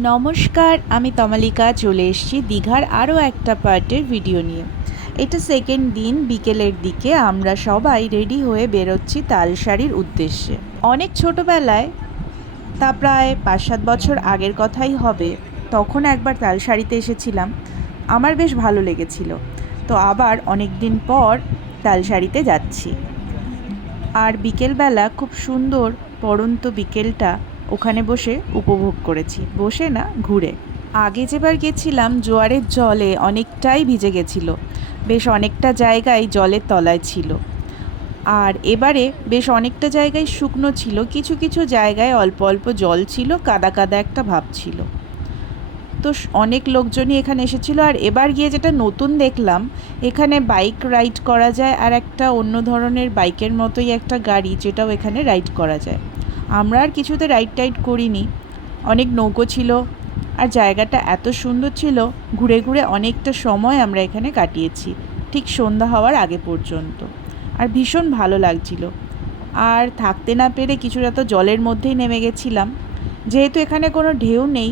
নমস্কার, আমি তমালিকা চলে এসেছি দীঘার আরও একটা পার্টের ভিডিও নিয়ে। এটা সেকেন্ড দিন, বিকেলের দিকে আমরা সবাই রেডি হয়ে বেরোচ্ছি তালসারির উদ্দেশ্যে। অনেক ছোটোবেলায়, তা প্রায় ৫-৭ বছর আগের কথাই হবে, তখন একবার তালসারিতে এসেছিলাম। আমার বেশ ভালো লেগেছিল, তো আবার অনেক দিন পর তালসারিতে যাচ্ছি। আর বিকেলবেলা খুব সুন্দর পড়ন্ত বিকেলটা ওখানে বসে উপভোগ করেছি, বসে না ঘুরে। আগে যেবার গেছিলাম জোয়ারের জলে অনেকটাই ভিজে গেছিল, বেশ অনেকটা জায়গায় জলের তলায় ছিল। আর এবারে বেশ অনেকটা জায়গায় শুকনো ছিল, কিছু কিছু জায়গায় অল্প অল্প জল ছিল, কাদা কাদা একটা ভাব ছিল। তো অনেক লোকজনই এখানে এসেছিল। আর এবার গিয়ে যেটা নতুন দেখলাম, এখানে বাইক রাইড করা যায়, আর একটা অন্য ধরনের বাইকের মতোই একটা গাড়ি, যেটাও এখানে রাইড করা যায়। আমরা আর কিছুতে রাইড টাইড করিনি। অনেক নৌকো ছিল, আর জায়গাটা এত সুন্দর ছিল, ঘুরে ঘুরে অনেকটা সময় আমরা এখানে কাটিয়েছি, ঠিক সন্ধ্যা হওয়ার আগে পর্যন্ত। আর ভীষণ ভালো লাগছিল। আর থাকতে না পেরে কিছুটা তো জলের মধ্যেই নেমে গেছিলাম, যেহেতু এখানে কোনো ঢেউ নেই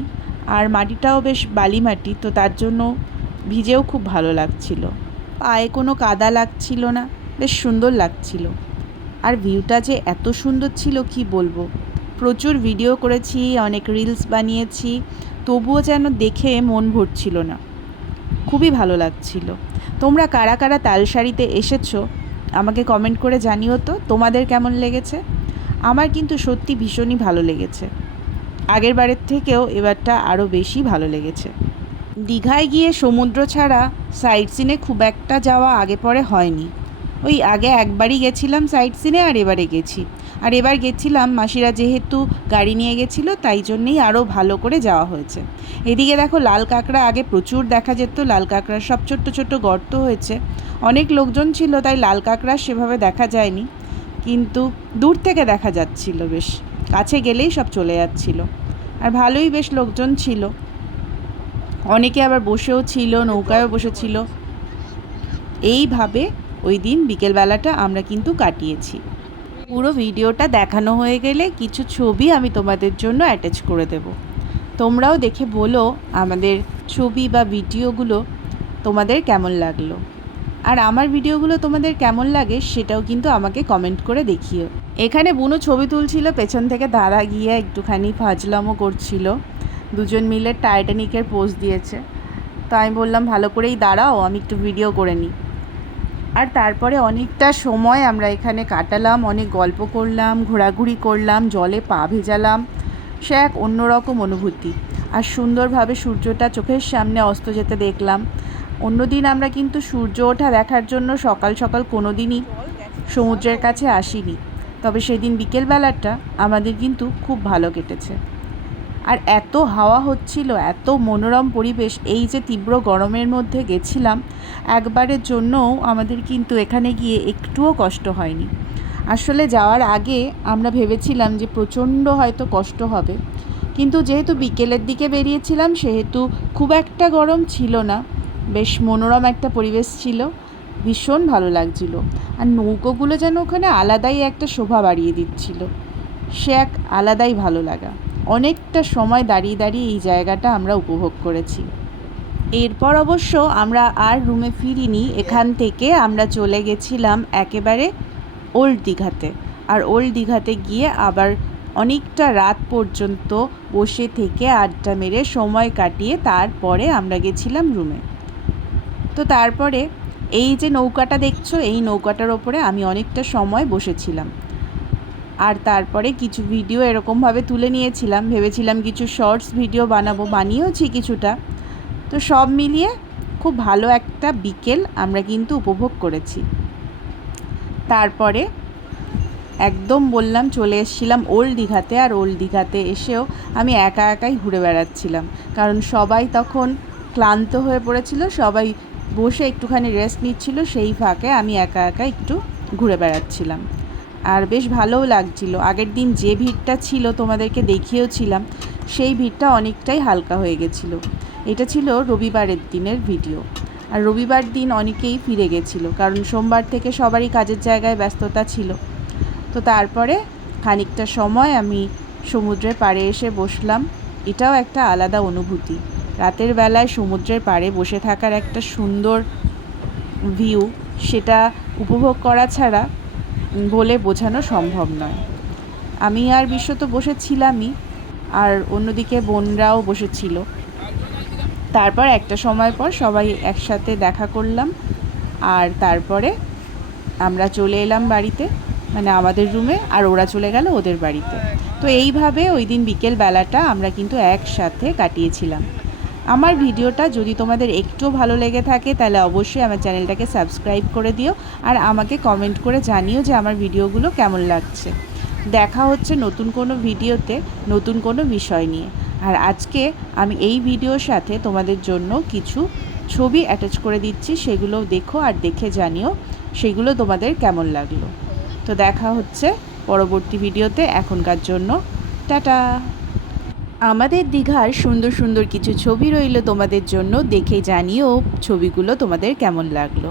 আর মাটিটাও বেশ বালি মাটি, তো তার জন্য ভিজেও খুব ভালো লাগছিল। পায়ে কোনো কাদা লাগছিল না, বেশ সুন্দর লাগছিল। আর ভিউটা যে এত সুন্দর ছিল কি বলবো। প্রচুর ভিডিও করেছি, অনেক রিলস বানিয়েছি, তবুও যেন দেখে মন ভরছিল না। খুবই ভালো লাগছিল। তোমরা কারা কারা তালসারিতে এসেছো আমাকে কমেন্ট করে জানিও তো তোমাদের কেমন লেগেছে। আমার কিন্তু সত্যি ভীষণই ভালো লেগেছে। আগের বারের থেকেও এবারটা আরও বেশি ভালো লেগেছে। দীঘায় গিয়ে সমুদ্র ছাড়া সাইট সিনে খুব একটা যাওয়া আগে পরে হয়নি। ওই আগে একবারই গেছিলাম সাইট সিনে, আর এবারে গেছি। আর এবার গেছিলাম মাসিরা যেহেতু গাড়ি নিয়ে গেছিলো, তাই জন্যেই আরও ভালো করে যাওয়া হয়েছে। এদিকে দেখো লাল কাঁকড়া আগে প্রচুর দেখা যেত, লাল কাঁকড়ার সব ছোট্ট ছোট্ট গর্ত হয়েছে। অনেক লোকজন ছিল, তাই লাল কাঁকড়া সেভাবে দেখা যায়নি, কিন্তু দূর থেকে দেখা যাচ্ছিল, বেশ কাছে গেলেই সব চলে যাচ্ছিল। আর ভালোই বেশ লোকজন ছিল, অনেকে আবার বসেও ছিল, নৌকায়ও বসেছিল। এইভাবে ওই দিন বিকেলবেলাটা আমরা কিন্তু কাটিয়েছি। পুরো ভিডিওটা দেখানো হয়ে গেলে কিছু ছবি আমি তোমাদের জন্য অ্যাটাচ করে দেব। তোমরাও দেখে বলো আমাদের ছবি বা ভিডিওগুলো তোমাদের কেমন লাগলো। আর আমার ভিডিওগুলো তোমাদের কেমন লাগে সেটাও কিন্তু আমাকে কমেন্ট করে দেখিও। এখানে বুনু ছবি তুলছিল, পেছন থেকে দাদা গিয়ে একটুখানি ফাজলামো করছিল। দুজন মিলে টাইটানিকের পোজ দিয়েছে। তো আমি বললাম ভালো করেই দাঁড়াও, আমি একটু ভিডিও করে নিই। আর তারপরে অনেকটা সময় আমরা এখানে কাটালাম, অনেক গল্প করলাম, ঘোরাঘুরি করলাম, জলে পা ভেজালাম। সে এক অন্যরকম অনুভূতি। আর সুন্দরভাবে সূর্যটা চোখের সামনে অস্ত যেতে দেখলাম। অন্যদিন আমরা কিন্তু সূর্য ওঠা দেখার জন্য সকাল সকাল কোনো দিনই সমুদ্রের কাছে আসিনি, তবে সেদিন বিকেলবেলাটা আমাদের কিন্তু খুব ভালো কেটেছে। আর এত হাওয়া হচ্ছিল, এত মনোরম পরিবেশ। এই যে তীব্র গরমের মধ্যে গেছিলাম, একবারের জন্যও আমাদের কিন্তু এখানে গিয়ে একটুও কষ্ট হয়নি। আসলে যাওয়ার আগে আমরা ভেবেছিলাম যে প্রচণ্ড হয়তো কষ্ট হবে, কিন্তু যেহেতু বিকেলের দিকে বেরিয়েছিলাম সেহেতু খুব একটা গরম ছিল না। বেশ মনোরম একটা পরিবেশ ছিল, ভীষণ ভালো লাগছিল। আর নৌকোগুলো যেন ওখানে আলাদাই একটা শোভা বাড়িয়ে দিচ্ছিল। সে এক আলাদাই ভালো লাগা। অনেকটা সময় দাঁড়িয়ে দাঁড়িয়ে এই জায়গাটা আমরা উপভোগ করেছি। এরপর অবশ্য আমরা আর রুমে ফিরিনি, এখান থেকে আমরা চলে গেছিলাম একেবারে ওল্ড দীঘাতে। আর ওল্ড দীঘাতে গিয়ে আবার অনেকটা রাত পর্যন্ত বসে থেকে আড্ডা মেরে সময় কাটিয়ে তারপরে আমরা গেছিলাম রুমে। তো তারপরে এই যে নৌকাটা দেখছো, এই নৌকাটার ওপরে আমি অনেকটা সময় বসেছিলাম। আর তারপরে কিছু ভিডিও এরকমভাবে তুলে নিয়েছিলাম, ভেবেছিলাম কিছু শর্টস ভিডিও বানাবো, বানিয়েওছি কিছুটা। তো সব মিলিয়ে খুব ভালো একটা বিকেল আমরা কিন্তু উপভোগ করেছি। তারপরে একদম বললাম চলে এসেছিলাম ওল্ড দীঘাতে। আর ওল্ড দীঘাতে এসেও আমি একা একাই ঘুরে বেড়াচ্ছিলাম, কারণ সবাই তখন ক্লান্ত হয়ে পড়েছিল, সবাই বসে একটুখানি রেস্ট নিচ্ছিল। সেই ফাঁকে আমি একা একা একটু ঘুরে বেড়াচ্ছিলাম, আর বেশ ভালোও লাগছিল। আগের দিন যে ভিড়টা ছিল তোমাদেরকে দেখিয়েওছিলাম, সেই ভিড়টা অনেকটাই হালকা হয়ে গেছিলো। এটা ছিল রবিবারের দিনের ভিডিও। আর রবিবার দিন অনেকেই ফিরে গেছিলো, কারণ সোমবার থেকে সবারই কাজের জায়গায় ব্যস্ততা ছিল। তো তারপরে খানিকটা সময় আমি সমুদ্রের পাড়ে এসে বসলাম, এটাও একটা আলাদা অনুভূতি। রাতের বেলায় সমুদ্রের পাড়ে বসে থাকার একটা সুন্দর ভিউ, সেটা উপভোগ করা ছাড়া বলে বোঝানো সম্ভব নয়। আমি আর বিশ্ব তো বসেছিলামই, আর অন্যদিকে বোনরাও বসেছিল। তারপর একটা সময় পর সবাই একসাথে দেখা করলাম, আর তারপরে আমরা চলে এলাম বাড়িতে, মানে আমাদের রুমে, আর ওরা চলে গেল ওদের বাড়িতে। তো এইভাবে ওই দিন বিকেল বেলাটা আমরা কিন্তু একসাথে কাটিয়েছিলাম। আমার ভিডিওটা যদি তোমাদের একটুও ভালো লেগে থাকে তাহলে অবশ্যই আমার চ্যানেলটাকে সাবস্ক্রাইব করে দিও, আর আমাকে কমেন্ট করে জানিও যে আমার ভিডিওগুলো কেমন লাগছে। দেখা হচ্ছে নতুন কোনো ভিডিওতে নতুন কোনো বিষয় নিয়ে। আর আজকে আমি এই ভিডিওর সাথে তোমাদের জন্য কিছু ছবি অ্যাটাচ করে দিচ্ছি, সেগুলো দেখো আর দেখে জানিও সেগুলো তোমাদের কেমন লাগলো। তো দেখা হচ্ছে পরবর্তী ভিডিওতে। এখনকার জন্য টাটা। আমাদের দীঘার সুন্দর সুন্দর কিছু ছবি রইল তোমাদের জন্য, দেখে জানিও ছবিগুলো তোমাদের কেমন লাগলো।